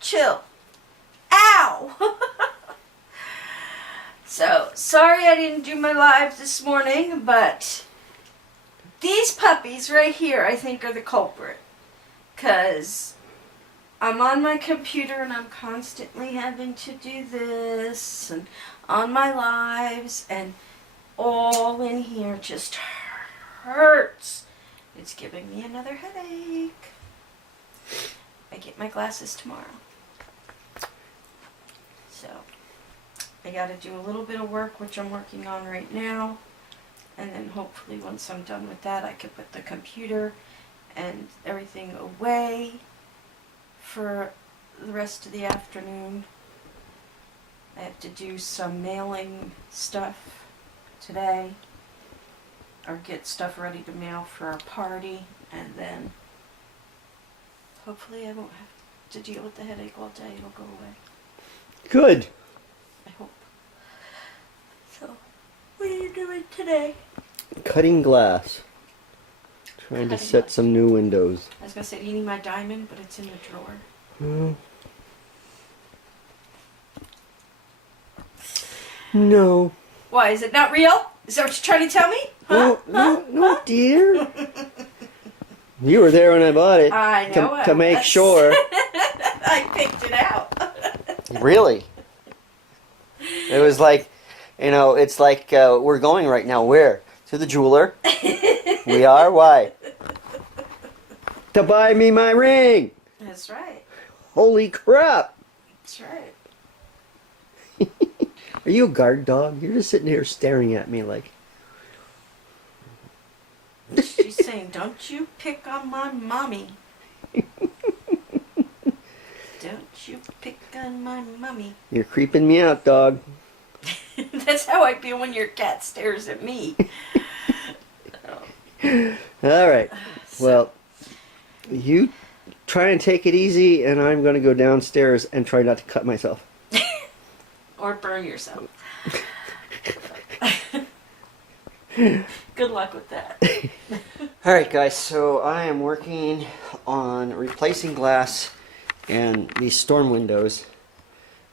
chill. Ow! So, sorry I didn't do my live this morning, but these puppies right here I think are the culprit. Because I'm on my computer and I'm constantly having to do this and on my lives, and all in here just hurts. It's giving me another headache. I get my glasses tomorrow. So, I gotta do a little bit of work, which I'm working on right now. And then hopefully once I'm done with that, I can put the computer and everything away for the rest of the afternoon. I have to do some mailing stuff today, or get stuff ready to mail for our party, and then hopefully I won't have to deal with the headache all day. It'll go away. Good. I hope. So, what are you doing today? Cutting glass. Trying to set some new windows. I was going to say, do you need my diamond? But it's in the drawer. No. Why, is it not real? Is that what you're trying to tell me? Huh? No, dear. You were there when I bought it. I know. To make sure. I picked it out. Really? It was like, you know, it's like we're going right now. Where? To the jeweler. We are? Why? To buy me my ring. That's right. Holy crap. That's right. Are you a guard dog? You're just sitting here staring at me like... She's saying, don't you pick on my mommy. Don't you pick on my mommy. You're creeping me out, dog. That's how I feel when your cat stares at me. Alright. Well, you try and take it easy, and I'm going to go downstairs and try not to cut myself. Or burn yourself. Good luck with that. Alright guys, so I am working on replacing glass and these storm windows.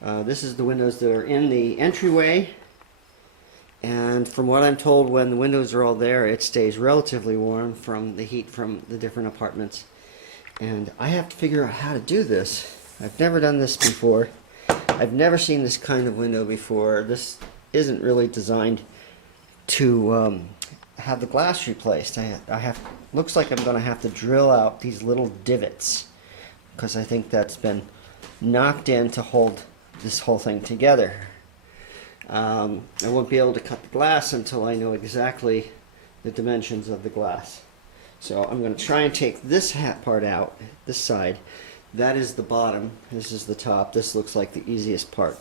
This is the windows that are in the entryway, and from what I'm told, when the windows are all there, it stays relatively warm from the heat from the different apartments. And I have to figure out how to do this. I've never done this before. I've never seen this kind of window before. This isn't really designed to have the glass replaced. Looks like I'm going to have to drill out these little divots, because I think that's been knocked in to hold this whole thing together. I won't be able to cut the glass until I know exactly the dimensions of the glass. So I'm going to try and take this part out, this side. That is the bottom, this is the top. This looks like the easiest part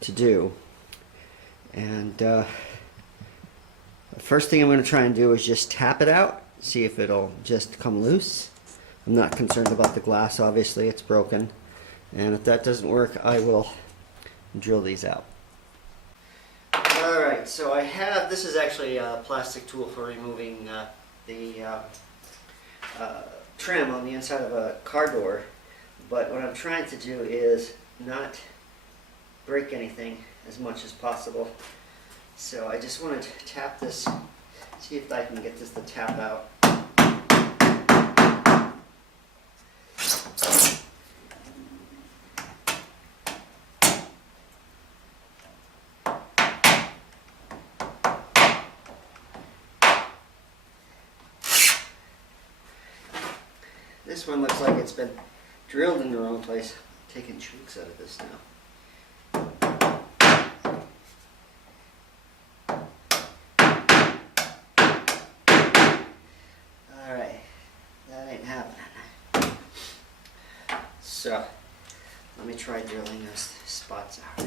to do. And the first thing I'm going to try and do is just tap it out, see if it'll just come loose. I'm not concerned about the glass, obviously, it's broken. And if that doesn't work, I will drill these out. Alright, so I have, this is actually a plastic tool for removing the trim on the inside of a car door. But what I'm trying to do is not break anything as much as possible. So I just want to tap this, see if I can get this to tap out. This one looks like it's been drilled in the wrong place. I'm taking chunks out of this now. Alright, that ain't happening. So, let me try drilling those spots out.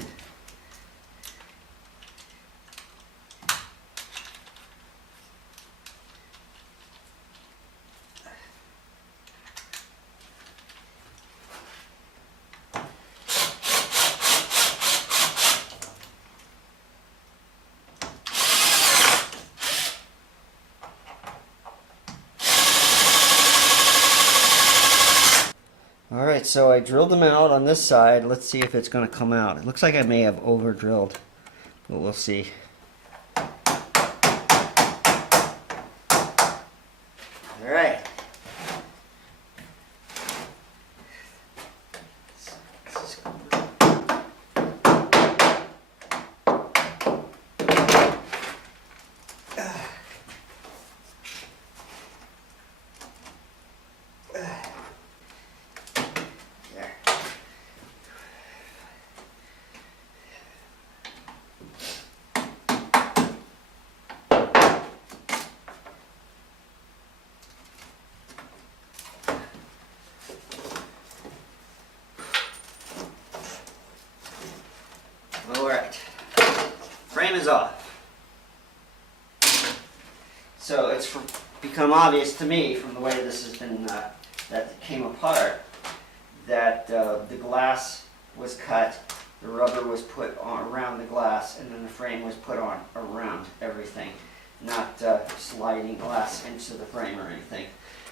Alright, so I drilled them out on this side. Let's see if it's going to come out. It looks like I may have over drilled, but we'll see. Alright. Alright, frame is off. So it's become obvious to me from the way this has been, that it came apart, that the glass was cut, the rubber was put on around the glass, and then the frame was put on around everything, not sliding glass into the frame or anything.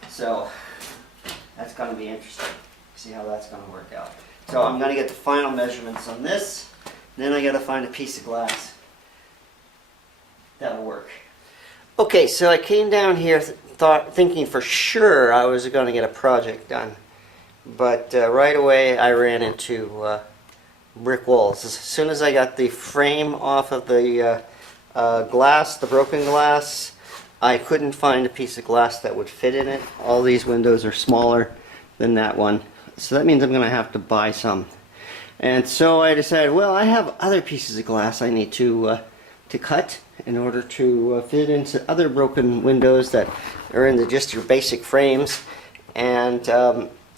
So that's going to be interesting. See how that's going to work out. So I'm going to get the final measurements on this. Then I got to find a piece of glass that'll work. Okay, so I came down here thinking for sure I was going to get a project done. But right away I ran into brick walls. As soon as I got the frame off of the glass, the broken glass, I couldn't find a piece of glass that would fit in it. All these windows are smaller than that one. So that means I'm going to have to buy some. And so I decided, well, I have other pieces of glass I need to cut in order to fit into other broken windows that are in just your basic frames. And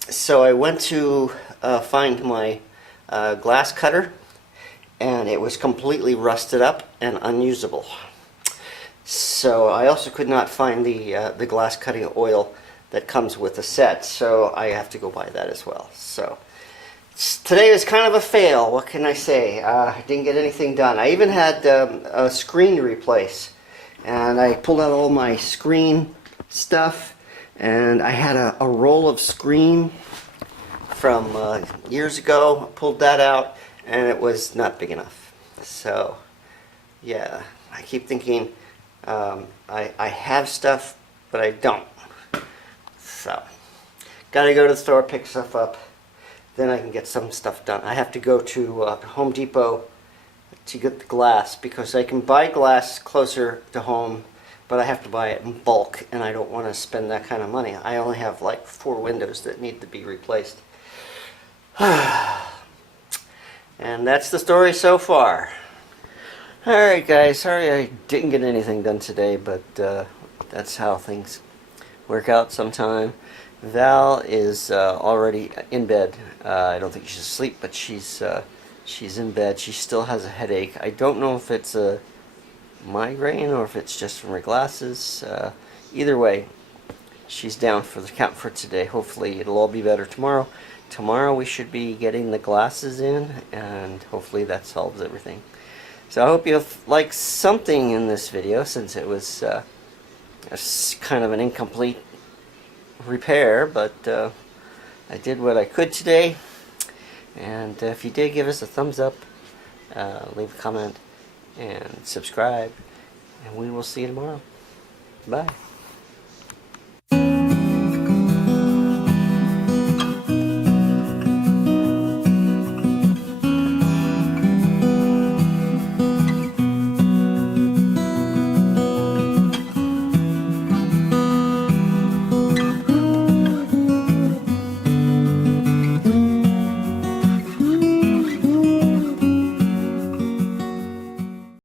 so I went to find my glass cutter, and it was completely rusted up and unusable. So I also could not find the glass cutting oil that comes with the set, so I have to go buy that as well. So today was kind of a fail, what can I say? I didn't get anything done. I even had a screen to replace, and I pulled out all my screen stuff, and I had a roll of screen from years ago. I pulled that out, and it was not big enough. So yeah, I keep thinking I have stuff, but I don't. So gotta go to the store, pick stuff up. Then I can get some stuff done. I have to go to Home Depot to get the glass, because I can buy glass closer to home, but I have to buy it in bulk, and I don't want to spend that kind of money. I only have like 4 windows that need to be replaced. And that's the story so far. Alright guys, sorry I didn't get anything done today, but that's how things work out sometime. Val is already in bed. I don't think she's asleep, but she's in bed. She still has a headache. I don't know if it's a migraine or if it's just from her glasses. Either way, she's down for the count for today. Hopefully it'll all be better tomorrow. Tomorrow we should be getting the glasses in, and hopefully that solves everything. So I hope you liked something in this video, since it was kind of an incomplete repair, but I did what I could today. And if you did, give us a thumbs up, leave a comment, and subscribe, and we will see you tomorrow. Bye.